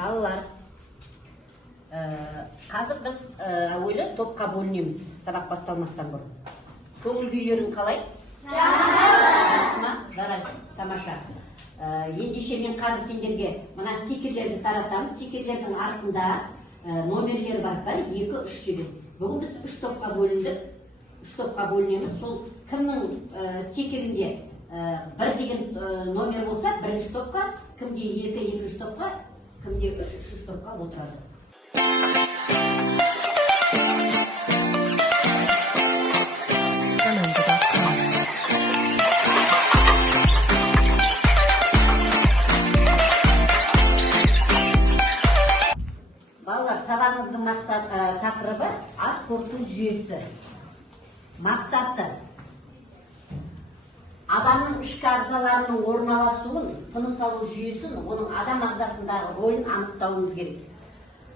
Балалар, қазір біз әуелі топқа бөлінеміз, сабақ басталмастан бұрын. Көңіл күйлерің қалай? Жарайды, тамаша. Ендеше мен қазір сендерге мына стикерлерді таратамыз. Стикерлердің артында номерлері бар, 1, 2, 3 деген. Бүгін біз 3 топқа бөліндік. 3 топқа бөлінеміз. Сол кімнің стикерінде 1 деген номер болса, 1-ші топқа, кімде 2, 2-ші топқа, кімде 3, 3-ші топқа отырады. Балалар, сабағымыздың тақырыбы ас қорыту жүйесі. Мақсаты адамның ішкі ағзаларының орналасуын, тыныс алу жүйесін, оның адам ағзасындағы рөлін анықтауымыз керек.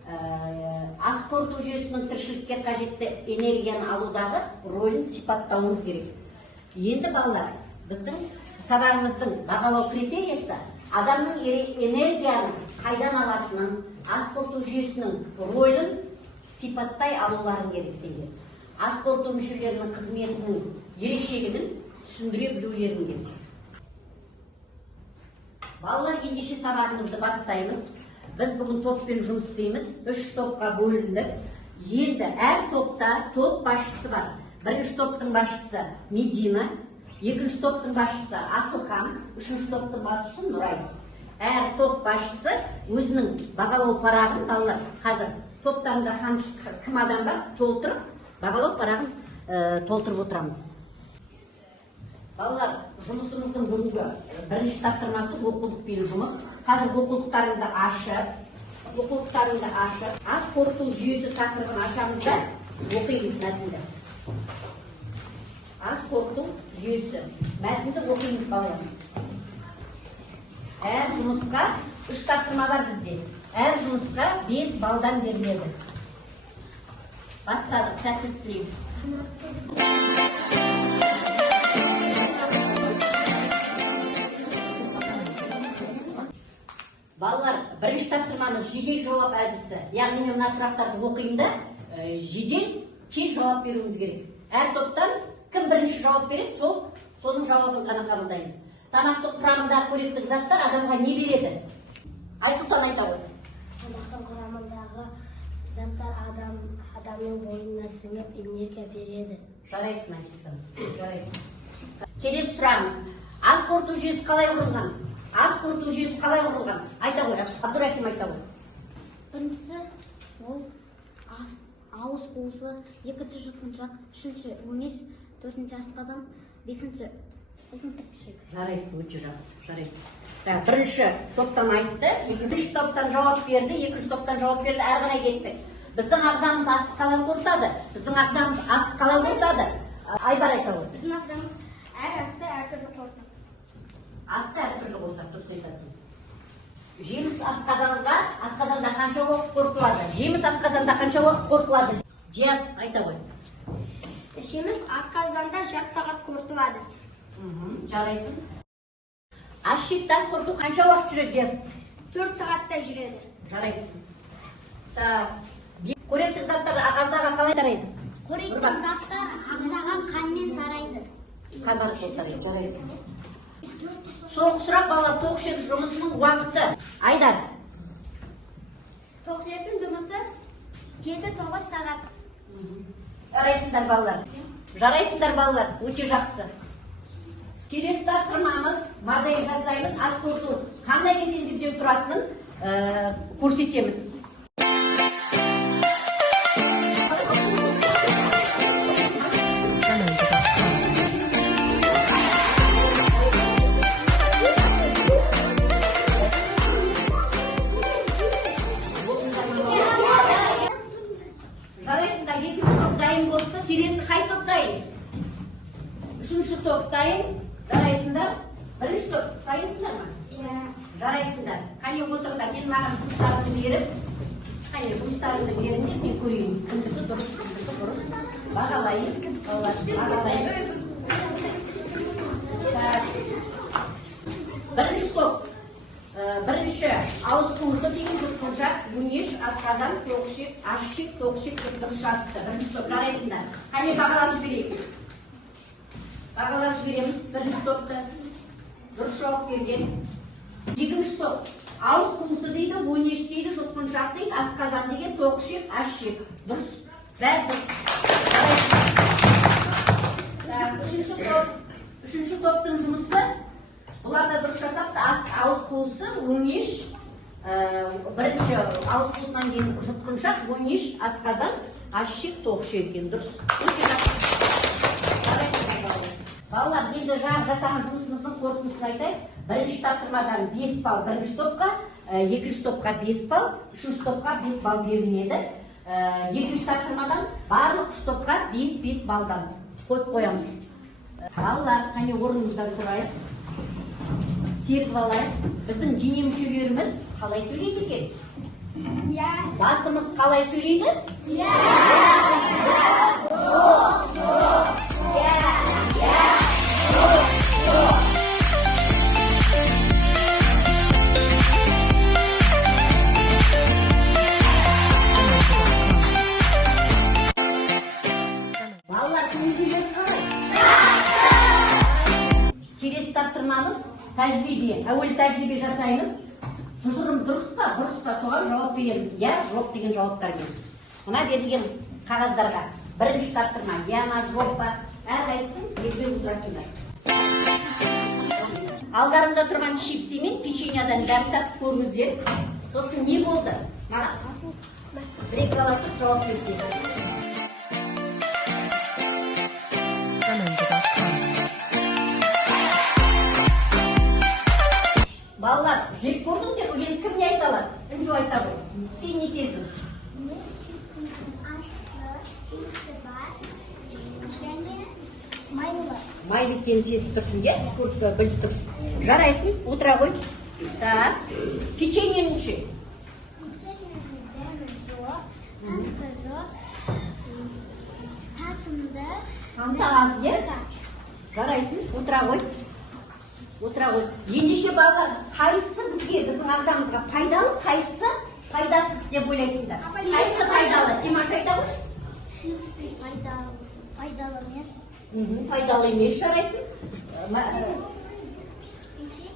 Ас қорыту жүйесінің тіршілікке қажетті энергияны алудағы рөлін сипаттауымыз керек. Енді балалар, біздің сабағымыздың бағалау критериясы адамның энергияны қайдан алатынын, ас қорыту жүйесінің рөлін сипаттай алуларын керек сендер. Ас қорыту мүшелерінің қызметінің ерекшелігін түсіндіре білулерін керек. Балалар, ендеше сабағымызды бастаймыз. Біз бүгін топпен жұмыс істейміз. 3 топқа бөліндік. Енді әр топта топ басшысы бар. 1-ші топтың басшысы Медина, 2-ші топтың басшысы Асылхан, 3-ші топтың басшысы Нұрай. Әр топ басшысы өзінің бағалау парағын, балалар, қазір топтарында кім адам бар, толтырып, бағалау парағын толтырып отырамыз. Балалар, жұмысымыздың бүгінгі 1-ші тапсырмасы оқулықпен жұмыс. Қазір оқулықтарыңды ашып, ас қорыту жүйесі тақырыбын ашамыз да оқимыз мәтінді. Ас қорыту жүйесі мәтінді оқимыз балалар. Әр жұмысқа 3 тапсырма бар бізде. Әр жұмысқа 5 балдан беріледі. Бастадық, сәттілік тілеймін. Балалар, 1-ші тапсырмамыз жедел жауап әдісі. Яғни мен мына сұрақтарды оқиын да, жедел, тез жауап беруіміз керек. Әр топтан кім 1-ші жауап береді, соның жауабын ғана қабылдаймыз. Тамақтың құрамындағы қоректік заттар адамға не береді? Айсұлтан айта ғой. Тамақтың құрамындағы заттар адамның бойына сіңіп энергия береді. Жарайсың, Айсұлтан, жарайсың. Келесі сұрағымыз. Ас қорыту жүйесі қалай құрылған? Ас қорыту жүйесі қалай құрылған? Айта ғой, Абдурахим айта ғой. Біріншісі, ол ауыз қуысы, 2-ші жұтқыншақ, 3-ші өңеш, 4-ші асқазан, 5-ші ұзын тікшік. Жарайсың, өте жақсы, жарайсың. 1-ші топтан айтты, 2-ші топтан жауап берді, 2-ші топтан жауап берді, әрі қарай кеттік. Біздің ағзамыз асты қалай қорытады? Біздің ағзамыз асты қалай қорытады? Айбар айта ғой. Біздің ағзамыз әр асты әртүрлі қорытады. Асты әртүрлі қорытады, дұрыс айтасың. Жеміс асқазанда, асқазанда қанша уақыт қорытылады? Жеміс асқазанда қанша уақыт қорытылады? Диас, айта ғой. Жеміс асқазанда 6 сағат қорытылады. Жарайсың. Ас шекті ас қорыту қанша уақыт жүреді, Диас? 4 сағатта жүреді. Жарайсың. Қоректік заттар ағзаға қалай тарайды? Қоректік заттар ағзаға қанмен тарайды. Қан арқылы тарайды, жарайсың. Соңғы сұрақ, балалар, тоқішек жұмысының уақыты. Айдар. Тоқішектің жұмысы 7-9 сағат. Жарайсыңдар балалар. Жарайсыңдар балалар, өте жақсы. Келесі тапсырмамыз, модель жасаймыз, ас қорыту қандай кезеңде тұратынын көрсетеміз. Жарайсыңдар, 2-ші топ дайын болыпты, келесі қай топ дайын? 3-ші топ дайын, жарайсыңдар. 1-ші топ дайынсыңдар ма? Жарайсыңдар. Қане отырыңдар, мен маған жұмыстарымды беріп, мен көрейін. Кімдікі дұрыс, кімдікі бұрыс. Бағалайыз, бағалайыз. 1-ші топ. Бірінші ауыз қуысы деген жұтқыншақ, өңеш, асқазан, тоқшек, ашшек, тоқшек деп дұрыс жазыпты. Бірінші топ жарайсыңдар. Қане бағалап жіберейік. Бағалап жібереміз бірінші топты. Дұрыс жауап берген. Екінші топ. Ауыз қуысы дейді, өңеш дейді, жұтқыншақ дейді, асқазан деген, тоқшек, ашшек. Дұрыс. Бәрі дұрыс. Үшінші топтың жұмысы, бұлар да дұрыс жасапты. Ауыз қуысы, өңеш, бірінші ауыз қуысынан кейін жұтқыншақ, өңеш, асқазан, ашшек, тоқшек екен. Дұрыс. Балалар, енді жаңа жасаған жұмысымыздың қорытындысын айтайық. Бірінші тапсырмадан 5 балл бірінші топқа, екінші топқа 5 балл, үшінші топқа 5 балл берілмеді. Екінші тапсырмадан барлық үш топқа 5-5 балдан қойып қоямыз. Балалар, қане орнымыздан тұрайық. Серпіп алайық. Біздің дене мүшелеріміз қалай сөйлейді екен? Басымыз қалай сөйлейді? Келесі тапсырмамыз тәжірибе. Әуелі тәжірибе жасаймыз. Тұжырым дұрыс па, бұрыс па, соған жауап береміз. Я, жоқ деген жауаптармен. Мына берілген қағаздарға бірінші тапсырма, я ма, жоқ па, әрқайсысын белгілеп отырасыңдар. Алдарында тұрған чипсы мен печеньядан дәм татып көріңіздер. Сосын не болды? Бір-екі бала келіп жауап берсін. Балалар, жеп көрдіңдер, енді кім не айта алады? Үнжу айта ғой. Сен не сездің? Мен чипсының ашы, чипсы бар, және майлы. Майлы екенін сезіп тұрсың, иә? Көріп біліп тұрсың. Жарайсың, отыра ғой. Так, печеньенің ше? Печеньенің дәмі жоқ, танты жоқ, татымды. Танты аз, иә? Жарайсың, отыра ғой. Отыра ғой. Ендеше балалар, қайсысы бізге, біздің ағзамызға пайдалы, қайсысы пайдасыз деп ойлайсыңдар? Қайсысы пайдалы? Димаш айта қойшы. Чипсы пайдалы емес. Пайдалы емес, жарайсың.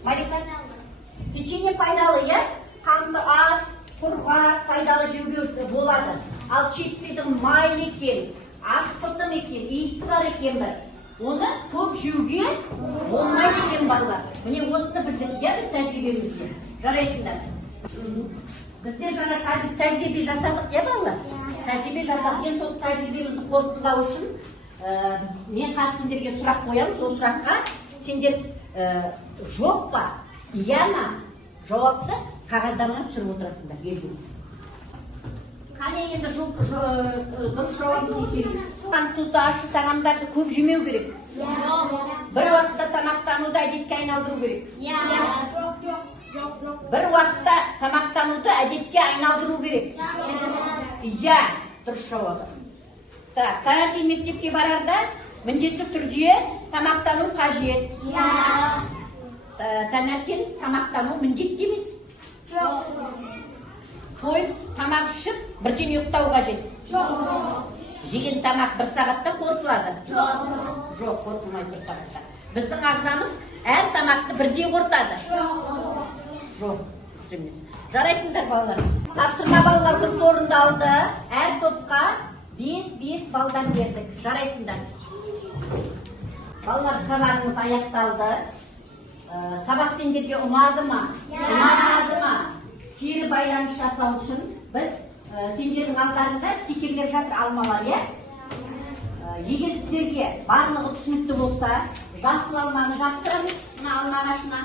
Марика? Печенье пайдалы, иә? Қанты аз, құрғақ, пайдалы жеуге болады. Ал чипсидің майлы екен, ашқытым екен, иісі бар екен бір. Оны көп жеуге болмайды екен балалар. Міне осыны білдік, иә, біз тәжірибемізге. Жарайсыңдар. Біздер жаңа тәжірибе жасадық, иә балалар? Тәжірибе жасадық. Енді сол тәжірибемізді қорытындылау үшін мен қазір сендерге сұрақ қоямын. Сол сұраққа сендер жоқ па, иә ма жауапты қағаздарына түсіріп отырасыңдар. Белгі. Қане енді дұрыс жауап дейсің. Тұзды ащы тағамдарды көп жемеу керек. Бір уақытта тамақтануды әдетке айналдыру керек. Бір уақытта тамақтануды әдетке айналдыру керек. Иә, дұрыс жауап. Таңертең мектепке барарда міндетті түрде тамақтану қажет. Таңертең тамақтану міндетті емес. Тойып, тамақ ішіп, бірден ұйықтау қажет. Жеген тамақ бір сағатта қорытылады? Жоқ, қорытылмайды бір сағатта. Біздің ағзамыз әр тамақты бірде қорытады? Жоқ, дұрыс емес. Жарайсыңдар балалар. Тапсырма балалар дұрыс орындалды. Әр топқа 5-5 балдан бердік. Жарайсыңдар. Балалар, сабағыңыз аяқталды. Сабақ сендерге ұнады ма? Ұнамады ма? Кері байланыс жасау үшін біз сендердің алдарында стикерлер жатыр, алмалар, иә? Егер сіздерге барлығы түсінікті болса, жасыл алманы жапсырамыз, мына алма ағашына.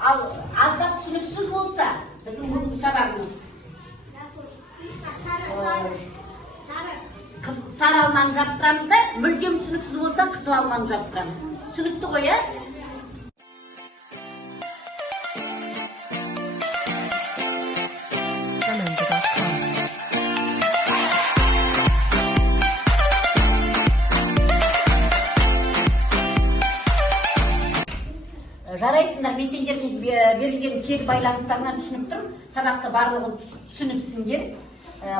Ал аздап түсініксіз болса, біздің бүгінгі сабағымыз сары алманы жапсырамыз да, мүлдем түсініксіз болса, қызыл алманы жапсырамыз. Түсінікті ғой, иә? Жарайсыңдар, мен сендерге сендердің берілген кері байланыстарынан түсініп тұрмын. Сабақты барлығын түсініпсіңдер.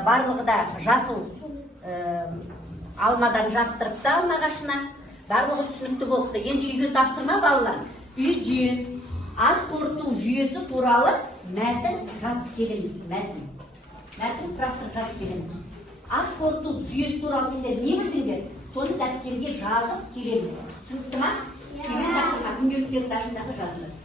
Барлығы да жасыл алмадан жабыстырыпты алма ағашына. Барлығы түсінікті болыпты. Енді үйге тапсырма балалар. Үйде ас қорыту жүйесі туралы мәтін жазып келеміз. Мәтін құрастырып жазып келеміз. Ас қорыту жүйесі туралы сендер не білдіңдер? Соны дәптерге жазып келеміз. Түсінікті ма? Үйге тапсырма күнделікті тасындағы жазылır.